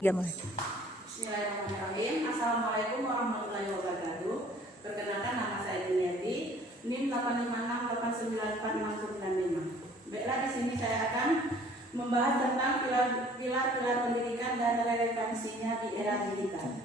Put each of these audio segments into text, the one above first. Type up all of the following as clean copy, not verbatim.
Ya, mulai. Bismillahirrahmanirrahim. Assalamualaikum warahmatullahi wabarakatuh. Perkenalkan, nama saya Diniati, NIM 856894695. Baiklah, di sini saya akan membahas tentang pilar-pilar pendidikan dan relevansinya di era digital.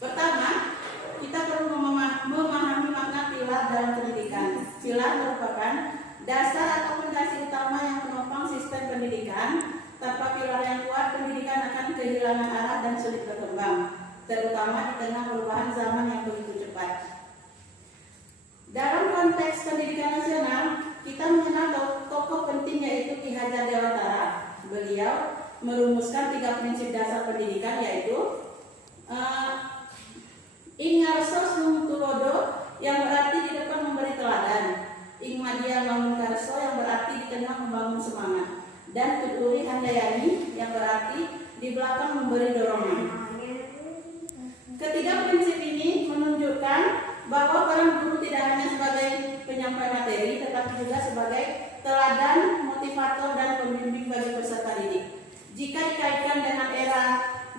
Pertama, kita perlu memahami makna pilar dalam pendidikan. Pilar merupakan dasar atau fondasi utama yang menopang sistem pendidikan. Tanpa pilar yang kuat, pendidikan akan kehilangan arah dan sulit berkembang, terutama di tengah perubahan zaman yang begitu cepat. Dalam konteks pendidikan nasional, kita mengenal tokoh penting yaitu Ki Hajar Dewantara. Beliau merumuskan 3 prinsip dasar pendidikan, yaitu ing ngarso sung tulodo, yang berarti di depan memberi teladan, ing madya bangun karso, yang berarti di tengah membangun semangat, dan tuturi handayani, yang berarti di belakang memberi dorongan. Ketiga prinsip ini menunjukkan bahwa peran guru tidak hanya sebagai penyampai materi, tetapi juga sebagai teladan, motivator, dan pembimbing bagi peserta didik. Jika dikaitkan dengan era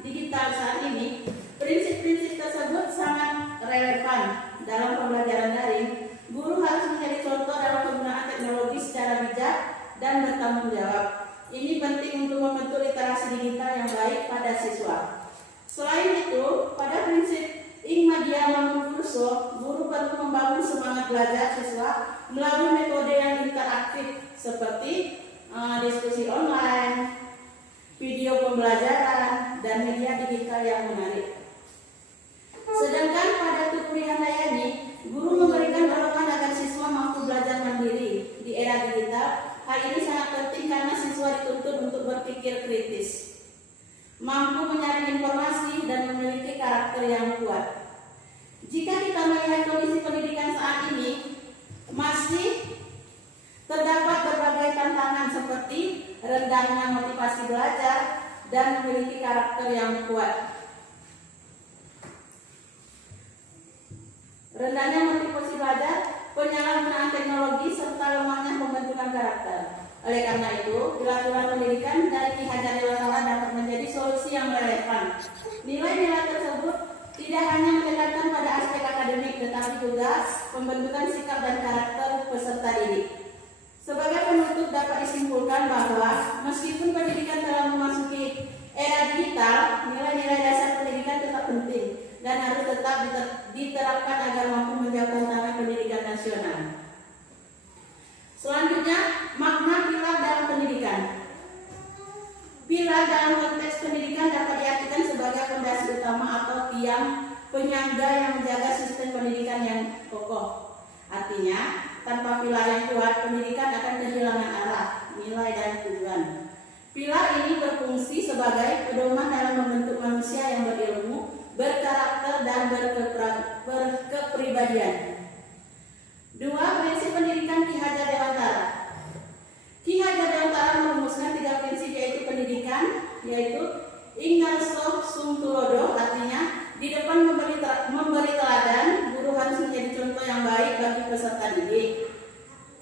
digital saat ini, prinsip-prinsip tersebut sangat relevan dalam pembelajaran daring. Guru harus menjadi contoh dalam penggunaan teknologi secara bijak dan bertanggung jawab. Ini penting untuk membentuk literasi digital yang baik pada siswa. Selain itu, pada prinsip ing madya bangun kurso, guru perlu membangun semangat belajar siswa melalui metode yang interaktif seperti diskusi online, video pembelajaran, dan media digital yang menarik. Sedangkan pada tuturi handayani, guru memberikan dorongan agar siswa mampu belajar mandiri. Di era digital, hal ini sangat penting karena siswa dituntut untuk berpikir kritis, mampu menyaring informasi, dan memiliki karakter yang kuat. Jika kita melihat kondisi pendidikan saat ini, masih terdapat berbagai tantangan seperti rendahnya motivasi belajar dan memiliki karakter yang kuat. Rendahnya motivasi belajar, penyalahgunaan teknologi, serta lemahnya pembentukan karakter. Oleh karena itu, pilar-pilar pendidikan dari Ki Hajar Dewantara dapat menjadi solusi yang relevan. Nilai-nilai tersebut tidak hanya menekankan pada aspek akademik, tetapi juga pembentukan sikap dan karakter peserta didik. Sebagai penutup, dapat disimpulkan bahwa meskipun pendidikan telah memasuki era digital, nilai-nilai dasar pendidikan tetap penting dan harus tetap diterapkan agar mampu menjawab tantangan pendidikan nasional. Selanjutnya, makna pilar dalam pendidikan. Pilar dalam konteks pendidikan dapat diartikan sebagai fondasi utama atau tiang penyangga yang menjaga sistem pendidikan yang kokoh. Artinya, tanpa pilar yang kuat, pendidikan akan kehilangan arah, nilai, dan tujuan. Pilar ini berfungsi sebagai pedoman dalam membentuk manusia yang berilmu, berkarakter, dan berkepribadian. 2. Prinsip pendidikan Ki Hajar Dewantara. Ki Hajar Dewantara merumuskan 3 prinsip, yaitu pendidikan, yaitu ing ngarso sung tulodo, artinya di depan memberi teladan, guru harus menjadi contoh yang baik bagi peserta didik.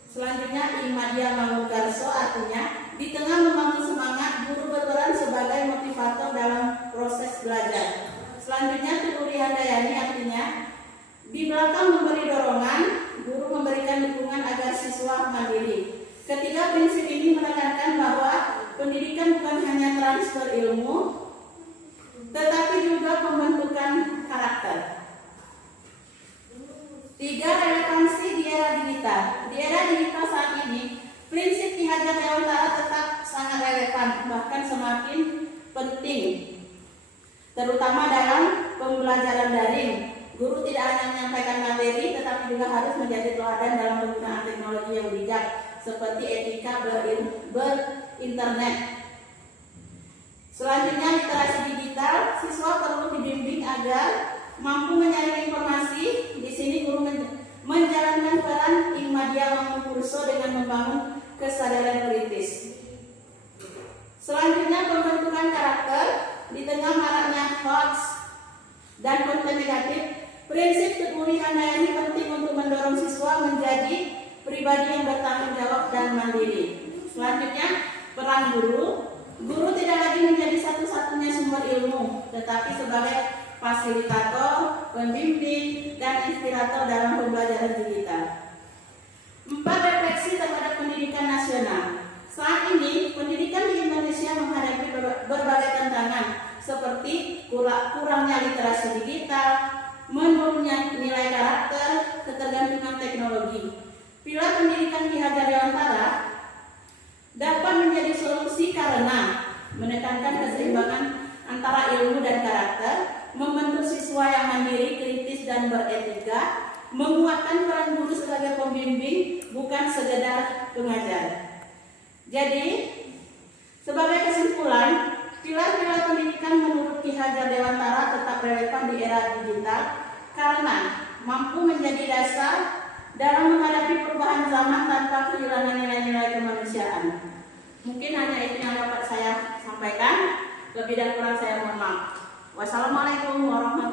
Selanjutnya, ing madya bangun karso, artinya di tengah membangun semangat, guru berperan sebagai motivator dalam proses belajar. Selanjutnya, tuturi handayani, artinya di belakang memberi dorongan, guru memberikan dukungan agar siswa mandiri. Ketiga prinsip ini menekankan bahwa pendidikan bukan hanya transfer ilmu, tetapi juga pembentukan karakter. 3. Relevansi di era digital. Di era digital saat ini, prinsip Ki Hajar Dewantara tetap sangat relevan, bahkan semakin penting, terutama dalam pembelajaran daring. Guru tidak hanya menyampaikan materi, tetapi juga harus menjadi teladan dalam penggunaan teknologi yang bijak, seperti etika berinternet. Selanjutnya, literasi digital. Siswa perlu dibimbing agar mampu menyaring informasi. Di sini guru menjalankan peran ing madya bangun kurso dengan membangun kesadaran kritis. Selanjutnya, pembentukan karakter. Di tengah maraknya hoax dan konten negatif, prinsip tuturi handayani penting untuk mendorong siswa menjadi pribadi yang bertanggung jawab dan mandiri. Selanjutnya, peran guru. Guru tidak lagi menjadi satu-satunya sumber ilmu, tetapi sebagai fasilitator, pembimbing, dan inspirator dalam pembelajaran digital. 4. Refleksi terhadap pendidikan nasional. Saat ini, pendidikan di Indonesia menghadapi berbagai tantangan seperti kurangnya literasi digital, menurunnya nilai karakter, ketergantungan teknologi. Pilar pendidikan Ki Hajar Dewantara dapat menjadi solusi karena menekankan keseimbangan antara ilmu dan karakter, membentuk siswa yang mandiri, kritis, dan beretika, menguatkan peran guru sebagai pembimbing, bukan sekedar pengajar. Jadi, sebagai kesimpulan, pilar-pilar pendidikan menurut Ki Hajar Dewantara tetap relevan di era digital karena mampu menjadi dasar dalam menghadapi perubahan zaman tanpa kehilangan nilai-nilai kemanusiaan. Mungkin hanya itu yang dapat saya sampaikan. Lebih dan kurang saya mohon maaf. Wassalamualaikum warahmatullahi wabarakatuh.